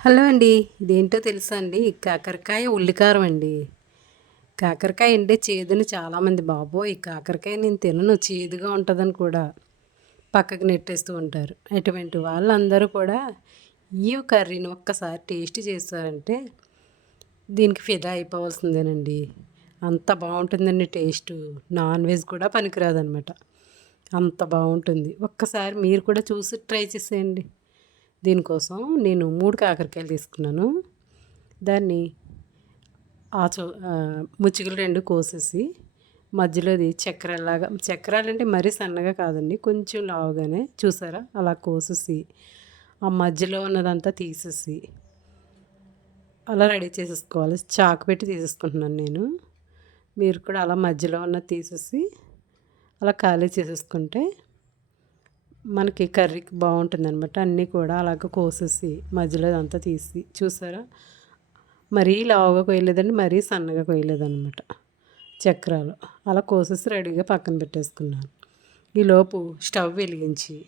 Hello అండి. ఇదేంటో తెలుసా అండి? కాకరకాయ ఉల్లికారం అండి. కాకరకాయ అంటే చేదని చాలామంది బాబోయ్! కాకరకాయ నేను తినను చేదుగా ఉంటుందని కూడా పక్కకు నెట్టేస్తూ ఉంటారు. అటువంటి వాళ్ళందరూ కూడా ఈ కర్రీని ఒక్కసారి టేస్ట్ చేశారంటే దీనికి ఫిదా అయిపోవాల్సిందేనండి. అంత బాగుంటుందండి టేస్టు. నాన్ వెజ్ కూడా పనికిరాదనమాట. అంత బాగుంటుంది. ఒక్కసారి మీరు కూడా చూసి ట్రై చేసేయండి. దీనికోసం నేను 3 కాకరకాయలు తీసుకున్నాను. దాన్ని ముచ్చుకలు 2 కోసేసి మధ్యలోది చక్రాల్లాగా, చక్రాలంటే మరీ సన్నగా కాదండి, కొంచెం లావుగానే చూసారా అలా కోసేసి ఆ మధ్యలో ఉన్నదంతా తీసేసి అలా రెడీ చేసేసుకోవాలి. చాకు పెట్టి తీసేసుకుంటున్నాను నేను. మీరు కూడా అలా మధ్యలో ఉన్నది తీసేసి అలా ఖాళీ చేసేసుకుంటే మనకి కర్రీకి బాగుంటుందన్నమాట. అన్నీ కూడా అలాగ కోసేసి మధ్యలో అంతా తీసి చూసారా, మరీ లావుగా కొయ్యలేదండి, మరీ సన్నగా కొయ్యలేదన్నమాట. చక్రాలు అలా కోసేసి రెడీగా పక్కన పెట్టేసుకున్నాను. ఈలోపు స్టవ్ వెలిగించి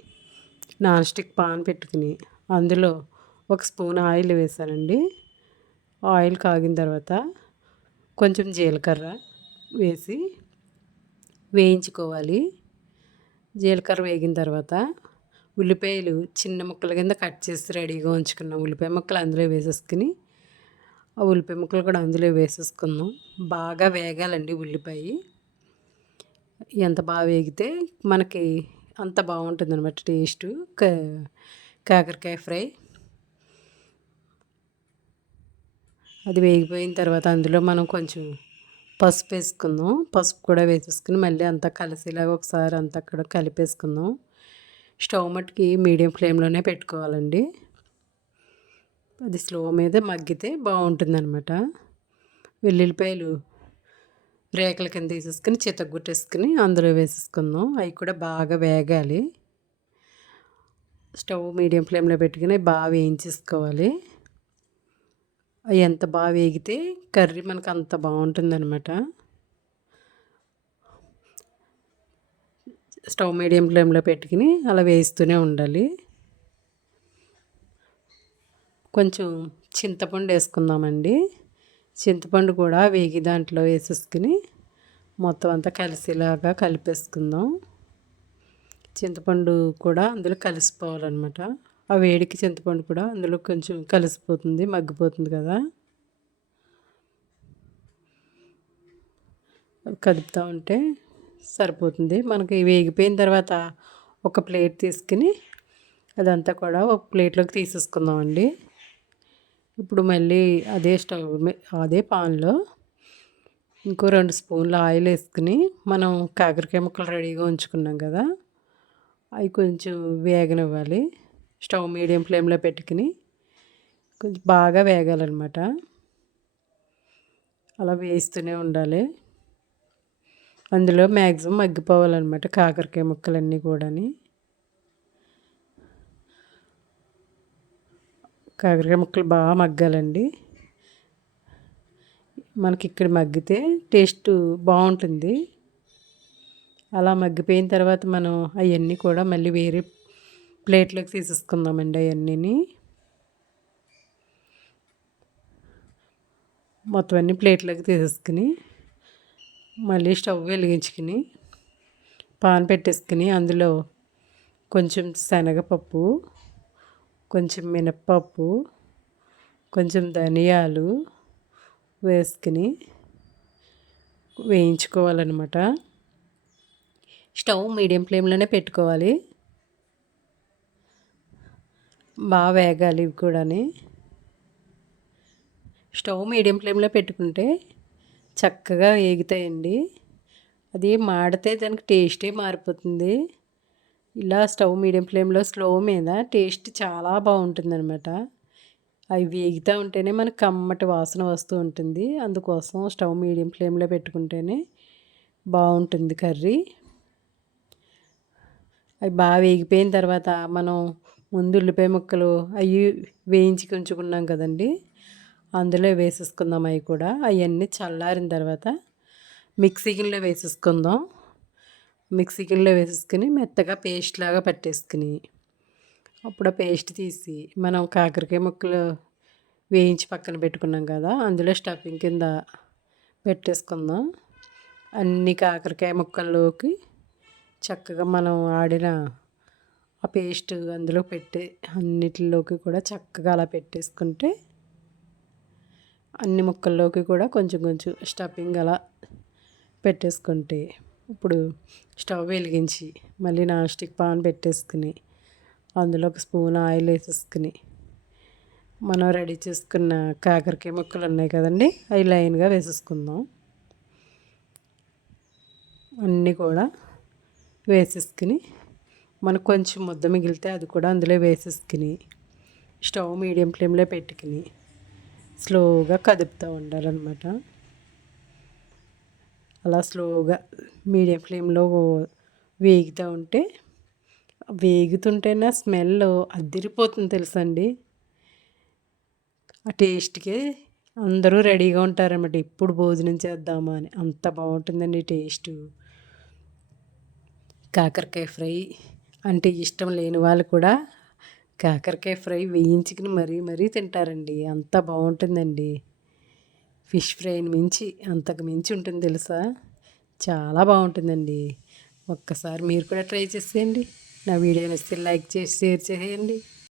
నాన్ స్టిక్ పాన్ పెట్టుకుని అందులో ఒక స్పూన్ ఆయిల్ వేసానండి. ఆయిల్ కాగిన తర్వాత కొంచెం జీలకర్ర వేసి వేయించుకోవాలి. జీలకర్ర వేగిన తర్వాత ఉల్లిపాయలు చిన్న ముక్కల కింద కట్ చేసి రెడీగా ఉంచుకున్న ఉల్లిపాయ ముక్కలు అందులో వేసేసుకుని ఆ ఉల్లిపాయ ముక్కలు కూడా అందులో వేసేసుకుందాం. బాగా వేగాలండి ఉల్లిపాయ. ఎంత బాగా వేగితే మనకి అంత బాగుంటుంది అనమాట టేస్టు కాకరకాయ ఫ్రై. అది వేగిపోయిన తర్వాత అందులో మనం కొంచెం పసుపు వేసుకుందాం. పసుపు కూడా వేసేసుకుని మళ్ళీ అంతా కలిసేలాగా ఒకసారి అంతా అక్కడ కలిపేసుకుందాం. స్టవ్ మట్టుకి మీడియం ఫ్లేమ్లోనే పెట్టుకోవాలండి. అది స్లో మీద మగ్గితే బాగుంటుందన్నమాట. వెల్లుల్లిపాయలు రేకల కింద తీసేసుకుని చితగ్గొట్టేసుకుని అందులో వేసేసుకుందాం. అవి కూడా బాగా వేగాలి. స్టవ్ మీడియం ఫ్లేమ్లో పెట్టుకుని బాగా వేయించేసుకోవాలి. అవి ఎంత బాగా వేగితే కర్రీ మనకు అంత బాగుంటుందన్నమాట. స్టవ్ మీడియం ఫ్లేమ్లో పెట్టుకుని అలా వేస్తూనే ఉండాలి. కొంచెం చింతపండు వేసుకుందామండి. చింతపండు కూడా వేగి దాంట్లో వేసేసుకుని మొత్తం అంతా కలిసేలాగా కలిపేసుకుందాం. చింతపండు కూడా అందులో కలిసిపోవాలన్నమాట. ఆ వేడికి చింతపండు కూడా అందులో కొంచెం కలిసిపోతుంది, మగ్గిపోతుంది కదా. కదుపుతూ ఉంటే సరిపోతుంది. మనకి వేగిపోయిన తర్వాత ఒక ప్లేట్ తీసుకుని అదంతా కూడా ఒక ప్లేట్లోకి తీసేసుకుందామండి. ఇప్పుడు మళ్ళీ అదే పాన్లో ఇంకో 2 స్పూన్లు ఆయిల్ వేసుకుని మనం కాకరకాయ ముక్కలు రెడీగా ఉంచుకున్నాం కదా, అవి కొంచెం వేగనివ్వాలి. స్టవ్ మీడియం ఫ్లేమ్లో పెట్టుకుని కొంచెం బాగా వేగాలన్నమాట. అలా వేస్తూనే ఉండాలి. అందులో మ్యాక్సిమం మగ్గిపోవాలన్నమాట కాకరకాయ ముక్కలన్నీ కూడాని. కాకరకాయ ముక్కలు బాగా మగ్గాలండి. మనకి ఇక్కడ మగ్గితే టేస్ట్ బాగుంటుంది. అలా మగ్గిపోయిన తర్వాత మనం అవన్నీ కూడా మళ్ళీ వేరే ప్లేట్లోకి తీసేసుకుందామండి. అవన్నీ మొత్తం అన్నీ ప్లేట్లోకి తీసేసుకుని మళ్ళీ స్టవ్ వెలిగించుకుని పాన్ పెట్టేసుకుని అందులో కొంచెం శనగపప్పు, కొంచెం మినప్పప్పు, కొంచెం ధనియాలు వేసుకుని వేయించుకోవాలన్నమాట. స్టవ్ మీడియం ఫ్లేమ్లోనే పెట్టుకోవాలి. బాగా వేగాలి ఇవి కూడాని. స్టవ్ మీడియం ఫ్లేమ్లో పెట్టుకుంటే చక్కగా వేగుతాయండి. అది మాడితే దానికి టేస్టే మారిపోతుంది. ఇలా స్టవ్ మీడియం ఫ్లేమ్లో స్లో మీద టేస్ట్ చాలా బాగుంటుందన్నమాట. అవి వేగుతూ ఉంటేనే మనకు కమ్మటి వాసన వస్తూ ఉంటుంది. అందుకోసం స్టవ్ మీడియం ఫ్లేమ్లో పెట్టుకుంటేనే బాగుంటుంది కర్రీ. అవి బాగా వేగిపోయిన తర్వాత మనం ముందు ఉల్లిపాయ ముక్కలు అవి వేయించి ఉంచుకున్నాం కదండి, అందులో వేసేసుకుందాం. అవి కూడా అవన్నీ చల్లారిన తర్వాత మిక్సీ గిన్నెలో వేసేసుకుందాం. మిక్సీ గిన్నెలో వేసేసుకుని మెత్తగా పేస్ట్ లాగా పట్టేసుకుని అప్పుడు ఆ పేస్ట్ తీసి మనం కాకరకాయ ముక్కలు వేయించి పక్కన పెట్టుకున్నాం కదా, అందులో స్టఫింగ్ కింద పెట్టేసుకుందాం. అన్ని కాకరకాయ ముక్కల్లోకి చక్కగా మనం ఆడిన ఆ పేస్ట్ అందులో పెట్టి అన్నిటిలోకి కూడా చక్కగా అలా పెట్టేసుకుంటే అన్ని ముక్కల్లోకి కూడా కొంచెం కొంచెం స్టఫింగ్ అలా పెట్టేసుకుంటే, ఇప్పుడు స్టవ్ వెలిగించి మళ్ళీ నాన్ స్టిక్ పాన్ పెట్టేసుకుని అందులో ఒక స్పూన్ ఆయిల్ వేసేసుకుని మనం రెడీ చేసుకున్న కాకరకాయ ముక్కలు ఉన్నాయి కదండి, అవి లైన్గా వేసేసుకుందాం. అన్నీ కూడా వేసేసుకుని మనకు కొంచెం ముద్ద మిగిలితే అది కూడా అందులో వేసేసుకుని స్టవ్ మీడియం ఫ్లేమ్లో పెట్టుకుని స్లోగా కదుపుతూ ఉండాలన్నమాట. అలా స్లోగా మీడియం ఫ్లేమ్లో వేగుతూ ఉంటే, వేగుతుంటేనే స్మెల్ అదిరిపోతుంది తెలుసండి. ఆ టేస్ట్కి అందరూ రెడీగా ఉంటారన్నమాట, ఎప్పుడు భోజనం చేద్దామా అని. అంత బాగుంటుందండి టేస్టు. కాకరకాయ ఫ్రై అంటే ఇష్టం లేని వాళ్ళు కూడా కాకరకాయ ఫ్రై వేయించుకుని మరీ మరీ తింటారండి, అంత బాగుంటుందండి. ఫిష్ ఫ్రైని మించి అంతకు మించి ఉంటుంది తెలుసా, చాలా బాగుంటుందండి. ఒక్కసారి మీరు కూడా ట్రై చేసేయండి. నా వీడియో నచ్చితే లైక్ చేసి షేర్ చేయండి.